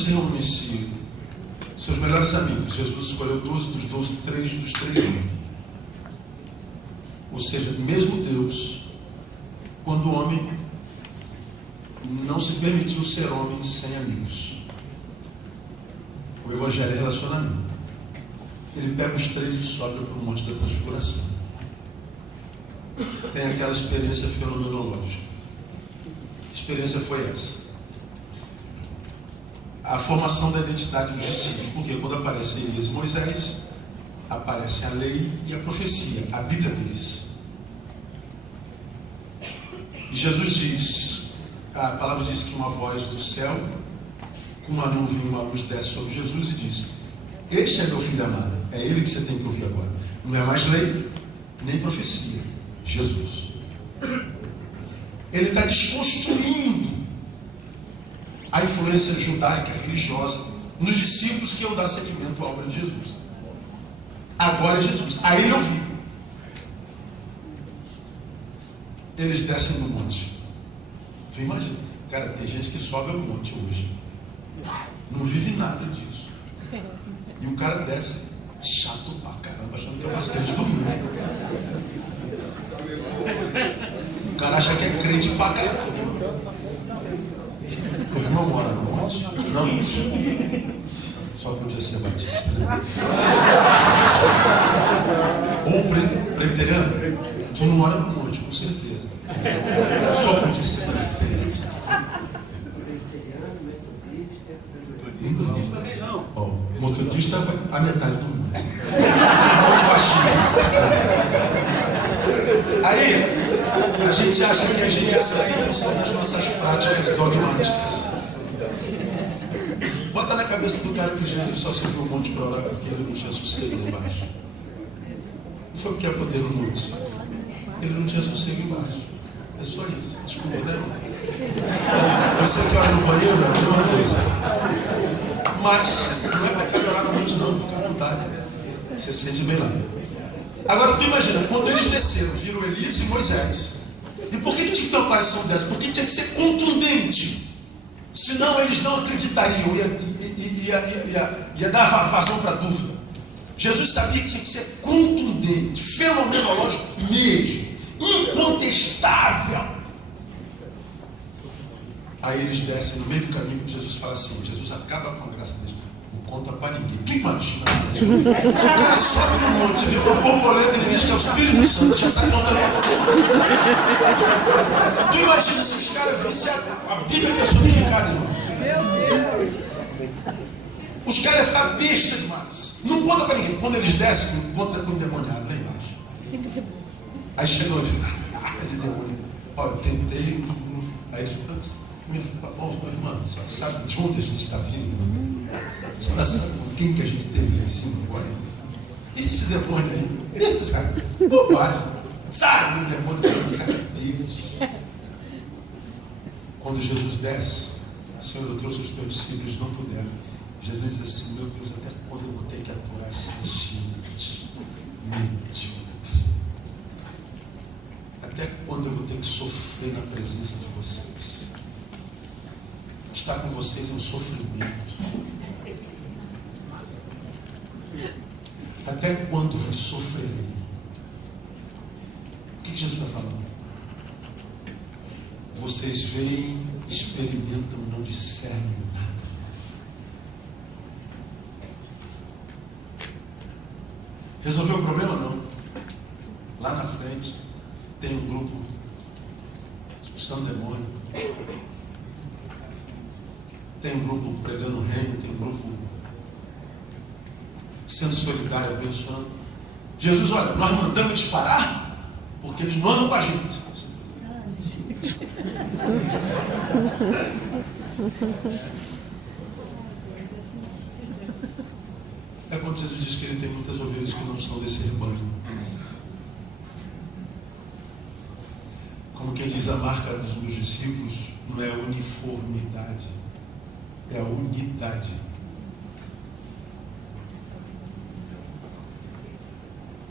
reúne-se seus melhores amigos. Jesus escolheu 12 dos 12, 3 dos 3 1. Ou seja, mesmo Deus, quando o homem não se permitiu ser homem sem amigos. O Evangelho é relacionamento. Ele pega os 3 e sobe para o Monte da Transfiguração. Tem aquela experiência fenomenológica. A experiência foi essa. A formação da identidade dos discípulos. Porque quando aparece Elias e Moisés, aparece a lei e a profecia, a Bíblia deles. E Jesus diz, a palavra diz que uma voz do céu, com uma nuvem e uma luz, desce sobre Jesus e diz: este é meu filho amado, é ele que você tem que ouvir agora. Não é mais lei, nem profecia, Jesus. Ele está desconstruindo a influência judaica, religiosa, nos discípulos que iam dar seguimento à obra de Jesus. Agora é Jesus. Aí ele ouviu. Eles descem no monte. Tu imagina, cara, tem gente que sobe ao monte hoje, não vive nada disso. E o cara desce, chato pra caramba, achando que é o mais crente do mundo. O cara acha que é crente pra caramba. O irmão mora no monte? Não, só podia ser batista, né? Ou presbiteriano? Tu não mora no monte, com certeza. Só podia ser presbiteriano. Ó, metodista a metade do mundo. Monte baixinho. Aí, a gente acha que a gente é sério em função das nossas práticas dogmáticas. Bota na cabeça do cara que Jesus só subiu o monte para orar porque ele não tinha sossego embaixo. Não foi porque é poder no monte. Ele não tinha sossego embaixo. É só isso. Desculpa, né? Você que ora no banheiro é a mesma coisa. Mas não é pecado orar no monte, não. Fica à vontade. Você se sente bem lá. Agora tu imagina, quando eles desceram, viram Elias e Moisés. E por que tinha que ter uma aparição dessa? Porque tinha que ser contundente. Senão eles não acreditariam, ia dar vazão para a dúvida. Jesus sabia que tinha que ser contundente, fenomenológico mesmo, incontestável. Aí eles descem no meio do caminho, Jesus fala assim, Jesus acaba com a graça deles. Não conta para ninguém. Tu imagina? O cara sobe no monte, vê uma borboleta, ele diz que é o Espírito Santo, já sai contando para todo mundo. Tu imagina se os caras vissem a Bíblia personificada, irmão? Os caras iam ficar besta demais. Não conta para ninguém. Quando eles descem, encontra com o endemoniado lá embaixo. Aí chegou ele, esse demônio. Olha, eu tentei. Aí eles tá bom, irmão, só sabe de onde a gente está vindo, irmão? Só sabe com quem que a gente teve lá em cima agora? E esse demônio aí? Ele sabe, bobagem. Sabe o demônio que cara deles. Quando Jesus desce, Senhor, eu trouxe os teus discípulos, eles não puderam. Jesus diz assim, meu Deus, até quando eu vou ter que aturar essa gente medíocre? Até quando eu vou ter que sofrer na presença de vocês? Estar com vocês é um sofrimento. Até quando vos sofrerei? O que Jesus está falando? Vocês veem, experimentam, não discernem nada. Resolveu o problema? Não. Lá na frente tem um grupo expulsando demônio. Tem um grupo pregando o reino, tem um grupo sendo solidário, abençoando. Jesus, olha, nós mandamos eles parar porque eles não andam com a gente. É quando Jesus diz que ele tem muitas ovelhas que não são desse rebanho. Como quem diz, a marca dos meus discípulos não é a uniformidade, é a unidade.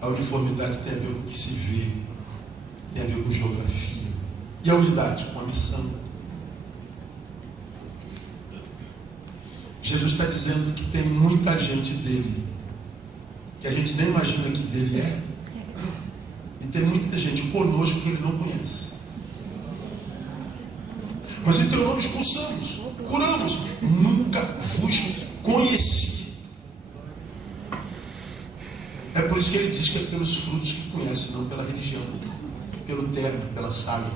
A uniformidade tem a ver com o que se vê, tem a ver com geografia. E a unidade com a missão. Jesus está dizendo que tem muita gente dele, que a gente nem imagina que dele é, e tem muita gente conosco que ele não conhece. Mas em teu nome expulsamos, curamos, nunca vos conheci. É por isso que ele diz que é pelos frutos que conhece, não pela religião, pelo terno, pela sábia.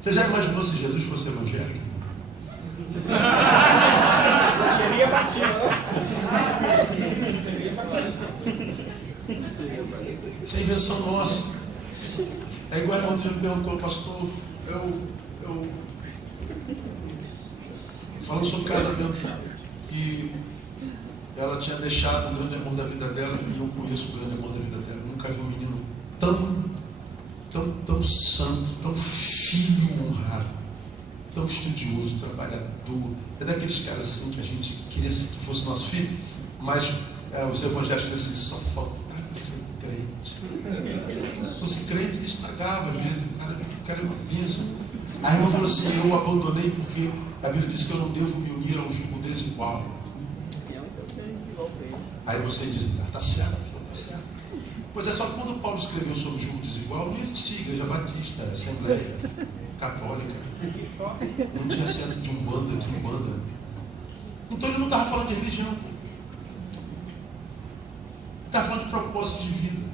Você já imaginou se Jesus fosse evangélico? Seria batista. Isso é invenção nossa. É igual a outra me perguntou, pastor, falando sobre casamento, que ela tinha deixado o grande amor da vida dela, e eu conheço o grande amor da vida dela. Nunca vi um menino tão santo, tão filho honrado, tão estudioso, trabalhador. É daqueles caras assim que a gente queria que fosse nosso filho, mas os evangélicos dizem assim, só faltava ser crente. Fosse crente, ele estragava às vezes, o cara é uma bênção. A irmã falou assim, eu o abandonei porque a Bíblia diz que eu não devo me unir ao jugo desigual. Aí você diz, está certo, está certo. Pois é, só que quando Paulo escreveu sobre o jugo desigual, não existia igreja batista, assembleia católica. Não tinha centro de umbanda, Então ele não estava falando de religião. Ele estava falando de propósito de vida.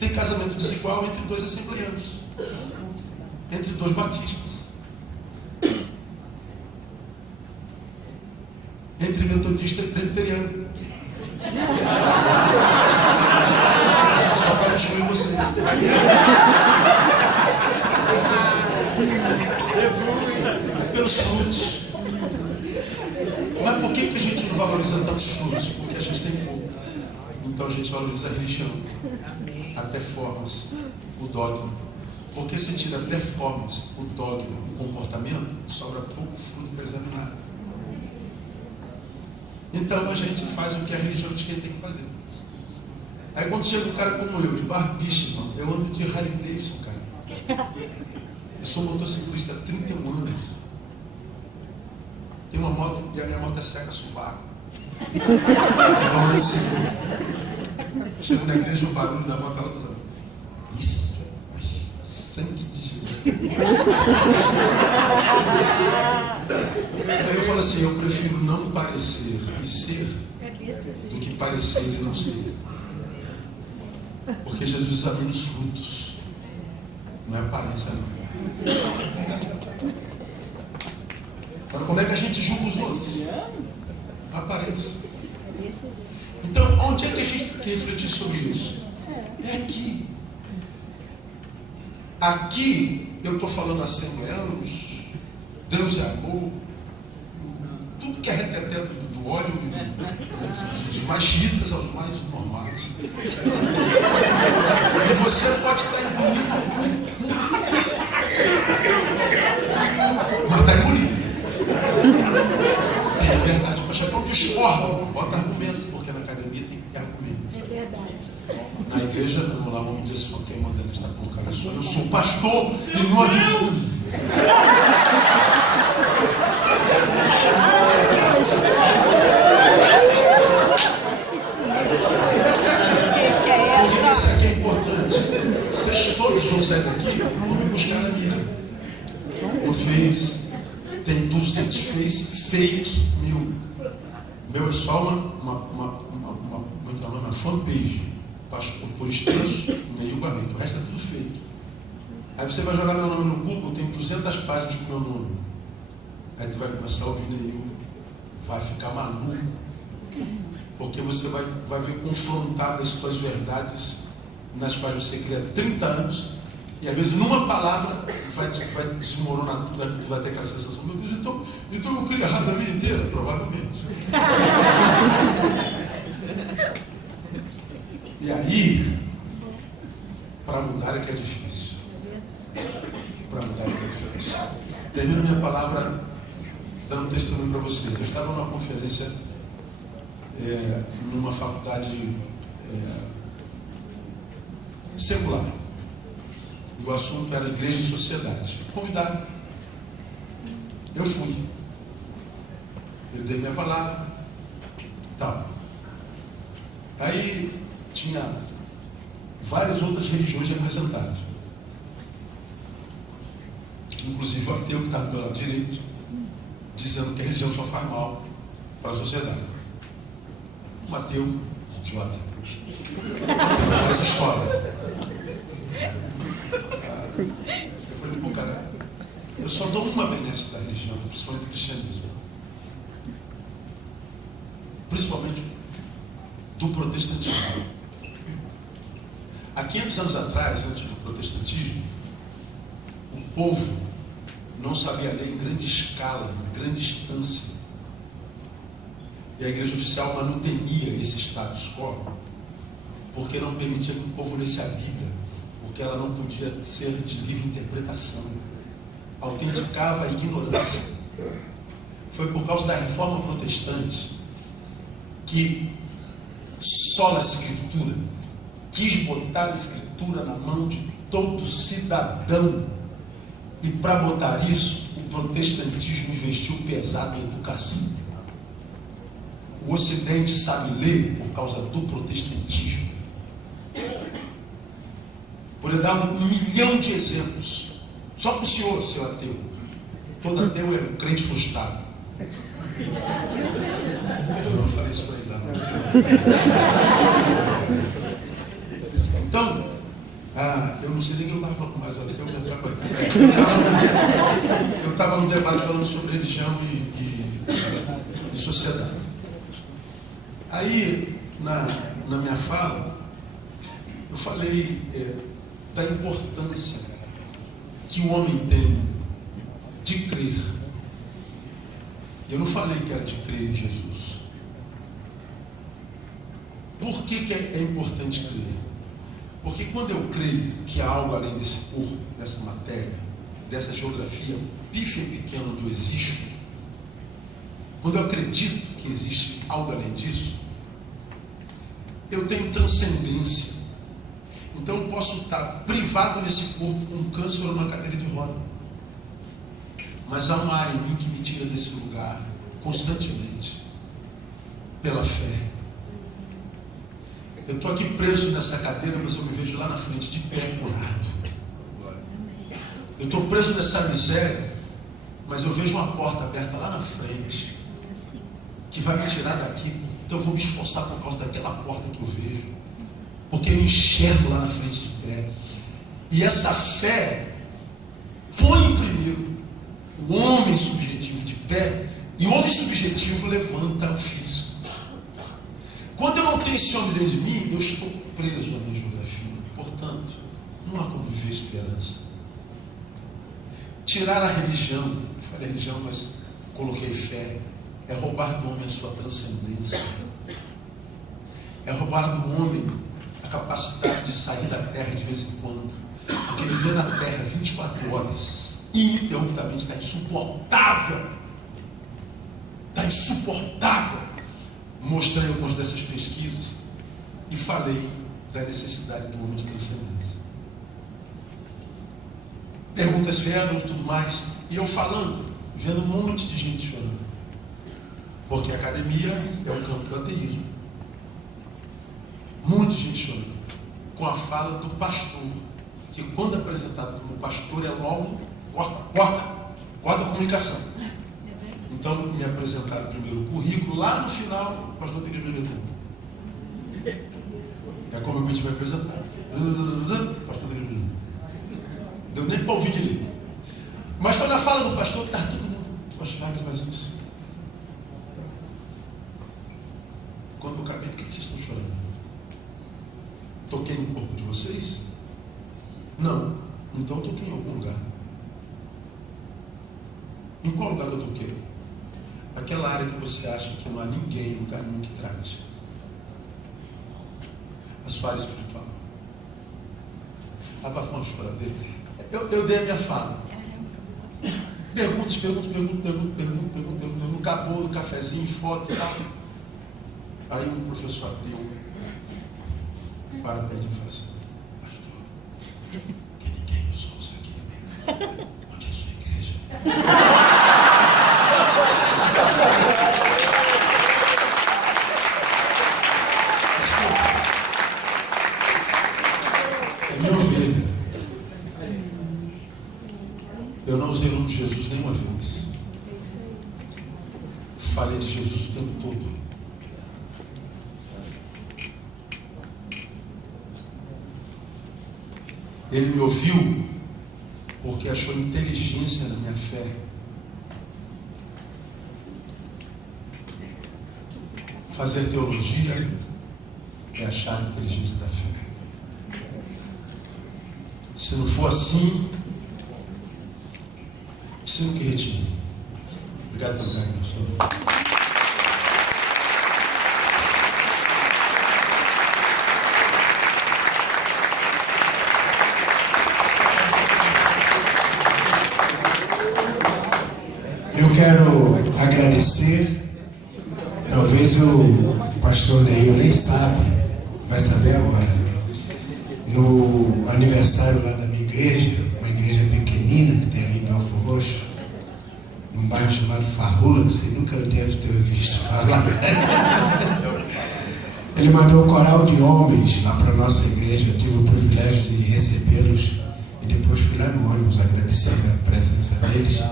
Tem casamento desigual entre dois assembleianos, entre dois batistas, entre metodista e presbiteriano. Só para excluir você. Pelos frutos. Mas por que a gente não valoriza tantos frutos? Porque a gente tem pouco. Então a gente valoriza a religião, a performance, o dogma. Porque se tira a performance, o dogma, o comportamento, sobra pouco fruto para examinar. Então a gente faz o que a religião diz que a gente tem que fazer. Aí quando chega um cara como eu, de barbicha, irmão, eu ando de Harley Davidson, cara. Eu sou motociclista há 31 anos. Tenho uma moto e a minha moto é seca sovaco. Então lá em cima. Chego na igreja, o barulho da moto ela toda. Isso, sangue de Jesus. Aí eu falo assim, eu prefiro não parecer e ser do que parecer e não ser. Porque Jesus examina os frutos, não é aparência não. Sabe como é que a gente julga os outros? Aparência. Então, onde é que a gente tem que refletir sobre isso? É aqui. Aqui eu estou falando assembleanos, Deus é amor, tudo que é reteté do óleo, dos mais chiitas aos mais normais. E você pode estar engolindo mas está engolindo. Tem liberdade para chegar. Não discorda, bota argumento, porque na academia tem que ter argumento. É verdade. Na igreja, vamos lá, vamos dizer assim, quem manda nesta porcaria sou eu, sou pastor e não admito. Porque isso aqui é importante. Vocês todos vão sair daqui, vão me buscar na mídia. No Face, tem 200 Face fake mil. O meu é só uma fanpage. Pastor por extenso, meio barreto. O resto é tudo fake. Aí você vai jogar meu nome no Google, tem 200 páginas com meu nome. Aí tu vai começar a ouvir Neil, vai ficar maluco. Porque você vai ver confrontadas as tuas verdades nas quais você cria 30 anos, e às vezes numa palavra vai desmoronar tudo, aí tu vai ter aquela sensação, meu Deus, então eu criei errado a vida inteira, provavelmente. E aí, para mudar é que é difícil. Para mudar é que é difícil. Termino minha palavra dando testemunho para vocês. Eu estava numa conferência numa faculdade secular. E o assunto era igreja e sociedade. Convidado. Eu fui. Eu dei minha palavra. Tal. Aí tinha várias outras religiões representadas. Inclusive o ateu que estava do meu lado direito, dizendo que a religião só faz mal para a sociedade. Um ateu idiota. Essa história. Eu falei, pô, cara, eu só dou uma benesse da religião, principalmente do cristianismo. Principalmente do protestantismo. Há 500 anos atrás, antes do protestantismo, o povo não sabia ler em grande escala, em grande instância. E a igreja oficial manutenia esse status quo, porque não permitia que o povo lesse a Bíblia, porque ela não podia ser de livre interpretação. Autenticava a ignorância. Foi por causa da reforma protestante que só a Escritura quis botar a Escritura na mão de todo cidadão. E para botar isso, o protestantismo investiu pesado em educação. O Ocidente sabe ler por causa do protestantismo. Poderia dar 1 milhão de exemplos. Só para o senhor, seu ateu. Todo ateu é um crente frustrado. Eu não falei isso para ele lá, não. Então, eu não sei nem que eu estava falando mais, eu estava no debate falando sobre religião e sociedade. Aí, na minha fala, eu falei da importância que o homem tem de crer. Eu não falei que era de crer em Jesus. Por que é importante crer? Porque quando eu creio que há algo além desse corpo, dessa matéria, dessa geografia pífia e pequena onde eu existo, quando eu acredito que existe algo além disso, eu tenho transcendência. Então eu posso estar privado nesse corpo com um câncer ou uma cadeira de roda. Mas há uma área em mim que me tira desse lugar constantemente, pela fé. Eu estou aqui preso nessa cadeira, mas eu me vejo lá na frente, de pé curado. Eu estou preso nessa miséria, mas eu vejo uma porta aberta lá na frente, que vai me tirar daqui. Então eu vou me esforçar por causa daquela porta que eu vejo, porque eu enxergo lá na frente de pé. E essa fé põe primeiro o homem subjetivo de pé, e o homem subjetivo levanta o físico. Quando eu não tenho esse homem dentro de mim, eu estou preso à minha geografia. Portanto, não há como viver esperança. Tirar a religião, eu falei religião, mas coloquei fé, é roubar do homem a sua transcendência. É roubar do homem a capacidade de sair da terra de vez em quando. Porque viver na terra 24 horas, ininterruptamente, está insuportável. Está insuportável. Mostrei algumas dessas pesquisas e falei da necessidade do homem de transcendência. Perguntas vieram e tudo mais, e eu falando, vendo um monte de gente chorando. Porque a academia é o campo do ateísmo. Um monte de gente chorando. Com a fala do pastor, que quando apresentado como pastor é logo, corta a comunicação. Então me apresentaram primeiro o currículo, lá no final, o pastor tem que me meter. É como eu me tive apresentado. Pastor tem que me deu nem para ouvir direito. Mas foi na fala do pastor que está todo mundo com as lágrimas assim. Quando eu acabei, por que vocês estão chorando? Toquei no corpo de vocês? Não. Então eu toquei em algum lugar. Em qual lugar eu toquei? Aquela área que você acha que não há ninguém no caminho que trate. A sua área espiritual. A Bafão choradeira. Eu dei a minha fala. Perguntas. Acabou o cafezinho, foto e tal. Aí o professor abriu para o pé e falou assim: pastor, que ninguém nos ouça aqui. Onde é a sua igreja? É minha ovelha. Eu não usei o nome de Jesus nenhuma vez. Falei de Jesus o tempo todo. Ele me ouviu porque achou inteligência na minha fé. Fazer teologia é achar a inteligência da fé. Se não for assim, preciso que retire. Obrigado pelo carinho, senhor. Eu quero agradecer. Talvez o pastor Neil nem sabe, vai saber agora. No aniversário lá da minha igreja, uma igreja pequenina que tem ali em Belfort Roxo, num bairro chamado Farrula, que você nunca deve ter visto falar. Ele mandou um coral de homens lá para a nossa igreja. Eu tive o privilégio de recebê-los e depois fui lá no ônibus agradecer a presença deles.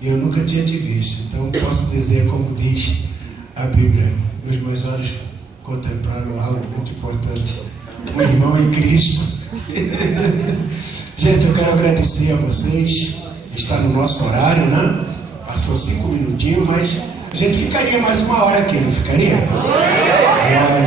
E eu nunca tinha te visto, então posso dizer, como diz a Bíblia, os meus olhos contemplaram algo muito importante, um irmão em Cristo. Gente, eu quero agradecer a vocês. Está no nosso horário, né? Passou 5 minutinhos, mas a gente ficaria mais uma hora aqui, não ficaria? Glória.